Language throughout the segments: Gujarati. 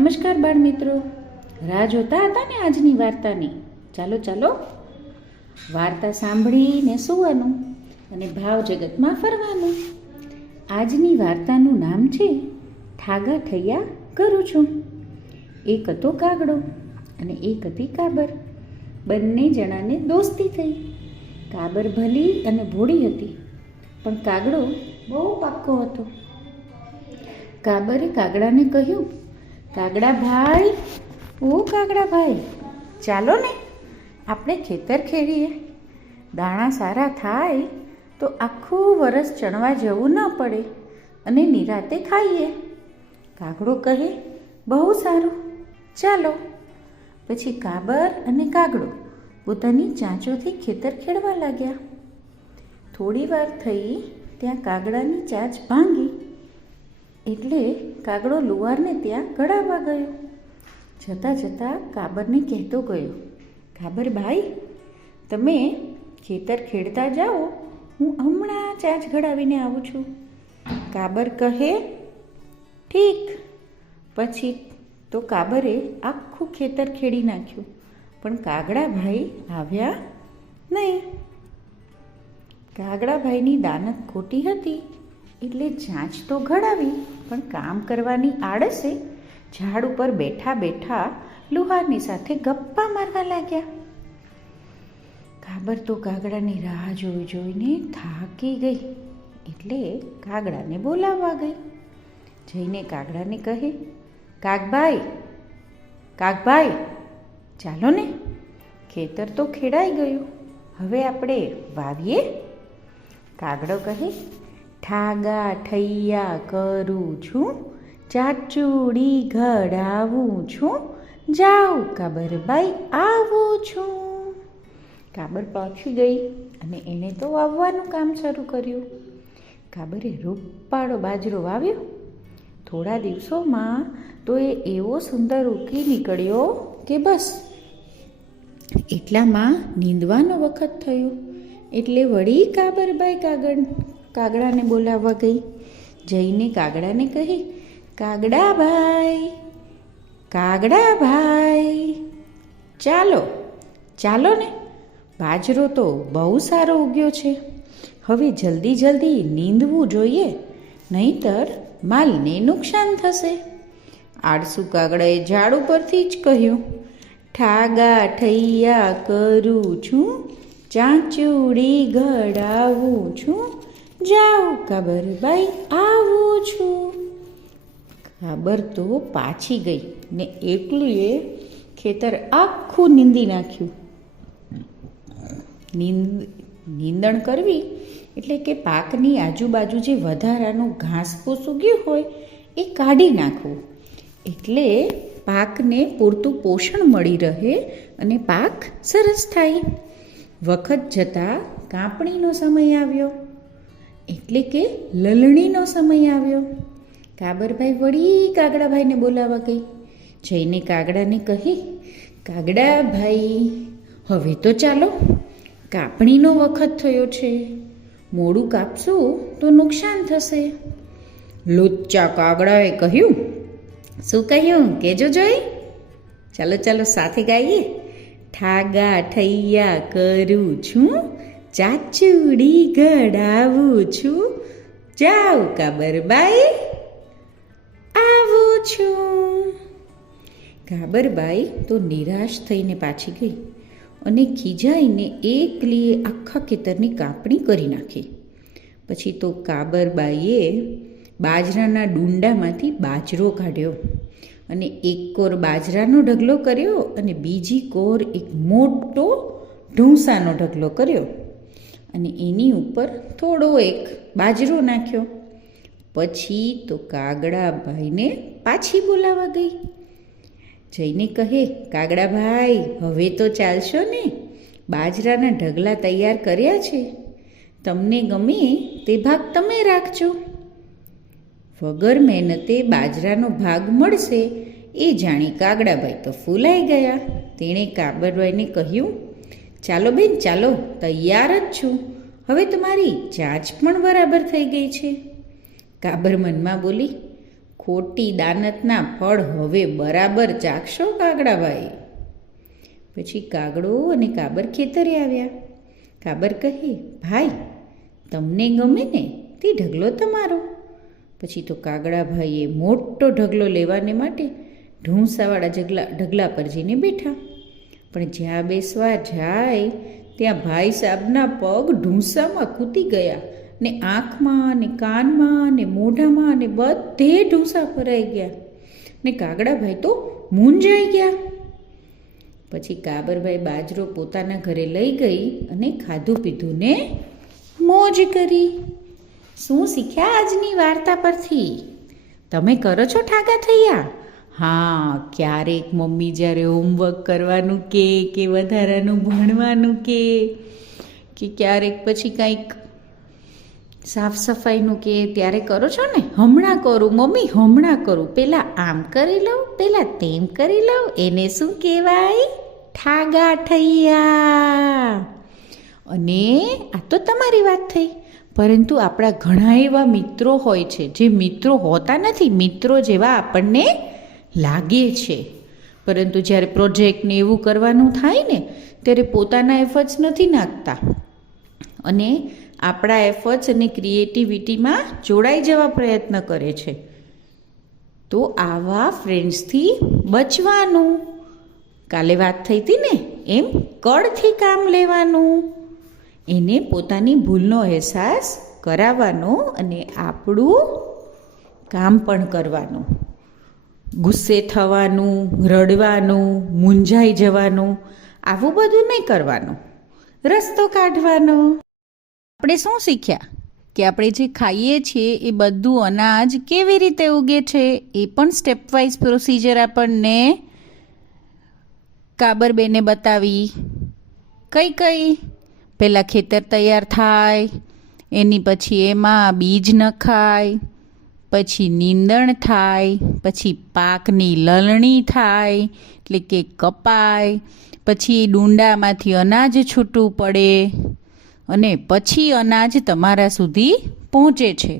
નમસ્કાર બાળમિત્રો, રાહ જોતા હતા ને આજની વાર્તાની? ચાલો ચાલો વાર્તા સાંભળીને સૂવાનું અને ભાવ જગતમાં ફરવાનું. આજની વાર્તાનું નામ છે ઠાગા ઠૈયા કરું છું. એક હતો કાગડો અને એક હતી કાબર. બંને જણાને દોસ્તી થઈ. કાબર ભલી અને ભોળી હતી, પણ કાગડો બહુ પાક્કો હતો. કાબરે કાગડાને કહ્યું, કાગડા ભાઈ, ઓ કાગડા ભાઈ, ચાલો ને આપણે ખેતર ખેડીએ. દાણા સારા થાય તો આખું વરસ ચણવા જવું ન પડે અને નિરાતે ખાઈએ. કાગડો કહે, બહુ સારું, ચાલો. પછી કાબર અને કાગડો પોતાની ચાંચોથી ખેતર ખેડવા લાગ્યા. થોડી વાર થઈ ત્યાં કાગડાની ચાંચ ભાંગી, એટલે કાગડો લુહારને ત્યાં ઘડાવવા ગયો. જતાં જતાં કાબરને કહેતો ગયો, કાબર ભાઈ, તમે ખેતર ખેડતા જાઓ, હું હમણાં ચાંચ ઘડાવીને આવું છું. કાબર કહે, ઠીક. પછી તો કાબરે આખું ખેતર ખેડી નાખ્યું, પણ કાગડા ભાઈ આવ્યા નહીં. કાગડા ભાઈની દાનત ખોટી હતી, એટલે ચાંચ તો ઘડાવી, પણ કામ કરવાની આળસે ઝાડ ઉપર બેઠા બેઠા લુહારની સાથે ગપ્પા મારવા લાગ્યા. કાબર તો કાગડાની રાહ જોઈ જોઈને થાકી ગઈ, એટલે કાગડાને બોલાવવા ગઈ. જઈને કાગડાને કહે, કાગભાઈ, કાગભાઈ, ચાલો ને, ખેતર તો ખેડાઈ ગયું, હવે આપણે વાવીએ. કાગડો કહે, ઠાગા ઠૈયા કરું છું, ચાચુડી ઘડાવું છું, જાઉં કાબરબાઈ આવું છું. કાબર પાછી ગઈ અને એણે તો વાવવાનું કામ શરૂ કર્યું. કાબરે રૂપાળો બાજરો વાવ્યો. થોડા દિવસોમાં તો એ એવો સુંદર ઉગી નીકળ્યો કે બસ. એટલામાં નીંદવાનો વખત થયો, એટલે વળી કાબરબાઈ કાગડાને બોલાવવા ગઈ. જઈને કાગડાને કહી, કાગડા ભાઈ, કાગડા ભાઈ, ચાલો, ચાલો ને, બાજરો તો બહુ સારો ઉગ્યો છે, હવે જલ્દી જલ્દી નીંદવું જોઈએ, નહીંતર માલને નુકસાન થશે. આળસુ કાગડાએ ઝાડ ઉપરથી જ કહ્યું, ઠાગા ઠૈયા કરું છું, ચાંચુડી ઘડાવું છું, જાઉં કાબરબાઈ આવું છું. કાબર તો પાછી ગઈ ને એકલું એ ખેતર આખું નીંદી નાખ્યું. નીંદણ કરવી એટલે કે પાકની આજુબાજુ જે વધારાનું ઘાસફૂસ ઉગ્યું હોય એ કાઢી નાખવું, એટલે પાકને પૂરતું પોષણ મળી રહે અને પાક સરસ થાય. વખત જતાં કાપણીનો સમય આવ્યો, એટલે કે લલણીનો સમય આવ્યો. કાબરભાઈ વળી કાગડાભાઈને બોલાવવા ગઈ. જઈને કાગડાને કહી, કાગડા ભાઈ, હવે તો ચાલો, કાપણીનો વખત થયો છે, મોડું કાપશું તો નુકસાન થશે. લુચ્ચા કાગડાએ કહ્યું, શું કહ્યું કહેજો જોઈ? ચાલો ચાલો સાથે ગાઈએ. ઠાગા ઠૈયા કરું છું, ચાચુડી ઘડાવું છું, જાઉં કાબરબાઈ આવું છું. કાબરબાઈ તો નિરાશ થઈને પાછી ગઈ અને ખીજાઈને એકલીએ આખા ખેતરની કાપણી કરી નાખી. પછી તો કાબરબાઈએ બાજરાના ડુંડામાંથી બાજરો કાઢ્યો અને એક કોર બાજરાનો ઢગલો કર્યો અને બીજી કોર એક મોટો ઢૂંસાનો ઢગલો કર્યો અને એની ઉપર થોડો એક બાજરો નાખ્યો. પછી તો કાગડાભાઈને પાછી બોલાવવા ગઈ. જઈને કહે, કાગડા ભાઈ, હવે તો ચાલશો ને, બાજરાના ઢગલા તૈયાર કર્યા છે, તમને ગમે તે ભાગ તમે રાખજો. વગર મહેનતે બાજરાનો ભાગ મળશે એ જાણી કાગડાભાઈ તો ફૂલાઈ ગયા. તેણે કાબરભાઈને કહ્યું, ચાલો બેન, ચાલો, તૈયાર જ છું, હવે તમારી ચાંચ પણ બરાબર થઈ ગઈ છે. કાબર મનમાં બોલી, ખોટી દાનતના ફળ હવે બરાબર ચાખશો કાગડાભાઈ. પછી કાગડો અને કાબર ખેતરે આવ્યા. કાબર કહે, ભાઈ તમને ગમે ને તે ઢગલો તમારો. પછી તો કાગડાભાઈએ મોટો ઢગલો લેવાને માટે ઢૂંસાવાળા ઢગલા પર જઈને બેઠા. પણ જ્યાં બેસવા જાય ત્યાં ભાઈ સાહેબના પગ ઢૂંસામાં કૂદી ગયા ને આંખમાં ને કાનમાં ને મોઢામાં ને બધે ઢૂંસા ભરાઈ ગયા ને કાગડાભાઈ તો મૂંઝાઈ ગયા. પછી કાબરભાઈ બાજરો પોતાના ઘરે લઈ ગઈ અને ખાધું પીધું ને મોજ કરી. શું શીખ્યા આજની વાર્તા પરથી? તમે કરો છો ઠાગા થયા? હા, ક્યારેક મમ્મી જ્યારે હોમવર્ક કરવાનું કે વધારાનું ભણવાનું કે ક્યારેક પછી કંઈક સાફ સફાઈનું કે ત્યારે કરો છો ને? હમણાં કરું મમ્મી, હમણાં કરું. પહેલાં આમ કરી લઉં, પહેલાં તેમ કરી લઉં. એને શું કહેવાય? ઠાગા થયા. અને આ તો તમારી વાત થઈ, પરંતુ આપણા ઘણા એવા મિત્રો હોય છે જે મિત્રો હોતા નથી, મિત્રો જેવા આપણને લાગે છે, પરંતુ જ્યારે પ્રોજેક્ટ ને એવું કરવાનું થાય ને ત્યારે પોતાના એફર્ટ્સ નથી નાખતા અને આપણા એફર્ટ્સ અને ક્રિએટિવિટીમાં જોડાઈ જવા પ્રયત્ન કરે છે. તો આવા ફ્રેન્ડ્સથી બચવાનું. કાલે વાત થઈ હતી ને એમ કળથી કામ લેવાનું, એને પોતાની ભૂલનો અહેસાસ કરાવવાનો અને આપણું કામ પણ કરવાનું. ગુસ્સે થવાનું, રડવાનું, મૂંઝાઈ જવાનું, આવું બધું નહીં કરવાનું. રસ્તો કાઢવાનો. આપણે શું શીખ્યા કે આપણે જે ખાઈએ છીએ એ બધું અનાજ કેવી રીતે ઉગે છે એ પણ સ્ટેપ વાઇઝ પ્રોસિજર આપણને કાબરબેને બતાવી. કઈ પહેલાં ખેતર તૈયાર થાય, એની પછી એમાં બીજ નખાય, પછી નીંદણ થાય, પછી પાકની લલણી થાય એટલે કે કપાય, પછી ડુંડામાંથી અનાજ છૂટું પડે અને પછી અનાજ તમારા સુધી પહોંચે છે.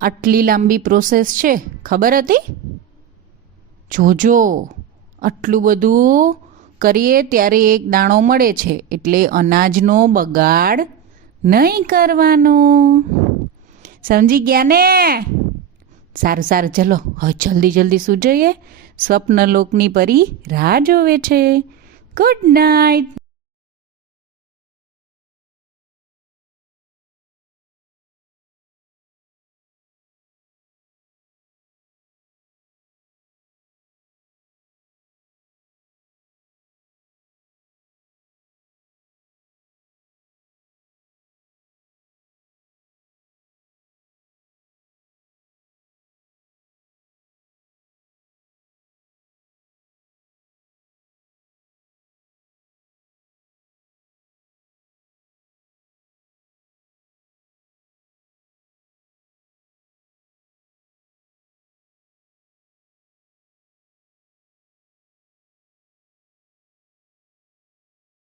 આટલી લાંબી પ્રોસેસ છે, ખબર હતી? જોજો, આટલું બધું કરીએ ત્યારે એક દાણો મળે છે એટલે અનાજનો બગાડ નહીં કરવાનો. સમજી ગયા ને? સારું ચલો હવે જલ્દી સૂઈ જઈએ. સ્વપ્નલોકની પરી રાહ જોવે છે. Good night.